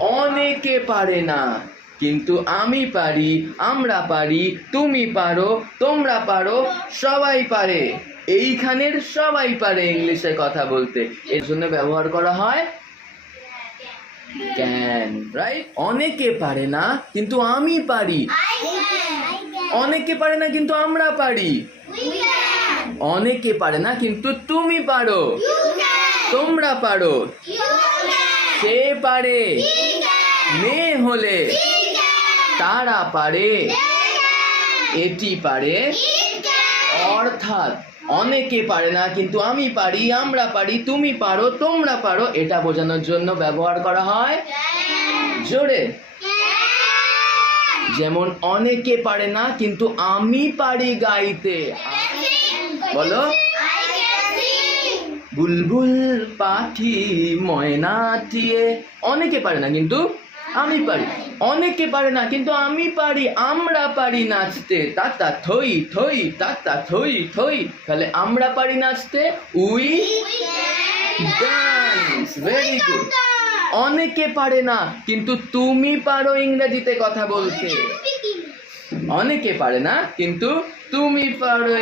অনেকে পারে না কিন্তু আমি পারি, আমরা পারি, তুমি পারো, তোমরা পারো, সবাই পারে। এইখানের সবাই পারে ইংলিশে কথা বলতে, এর জন্য ব্যবহার করা হয় ক্যান, রাইট? অনেকে পারে না কিন্তু আমি পারি, অনেকে পারে না কিন্তু আমরা পারি, অনেকে পারে না কিন্তু তুমি পারো, তোমরা পারো, সে পারে, মেয়ে হলে, তারা পারে, এটি পারে। অর্থাৎ অনেকে পারে না কিন্তু আমি পারি, আমরা পারি, তুমি পারো, তোমরা পারো, এটা বোঝানোর জন্য ব্যবহার করা হয় জোরে। যেমন অনেকে পারে না কিন্তু আমি পারি গাইতে। বলো, বুলবুল পাখি ময়নাটিয়ে। অনেকে পারে না কিন্তু আমি পারি, অনেকে পারে না কিন্তু আমি পারি, আমরা পারি নাচতে, তাতা থই থই, তাতা থই থই। তাহলে আমরা পারি নাচতে, উই ডান্স। Very good. অনেকে পারে না কিন্তু তুমি পারো ইংরেজিতে কথা বলতে, অনেকে পারে না কিন্তু তুমি পারো।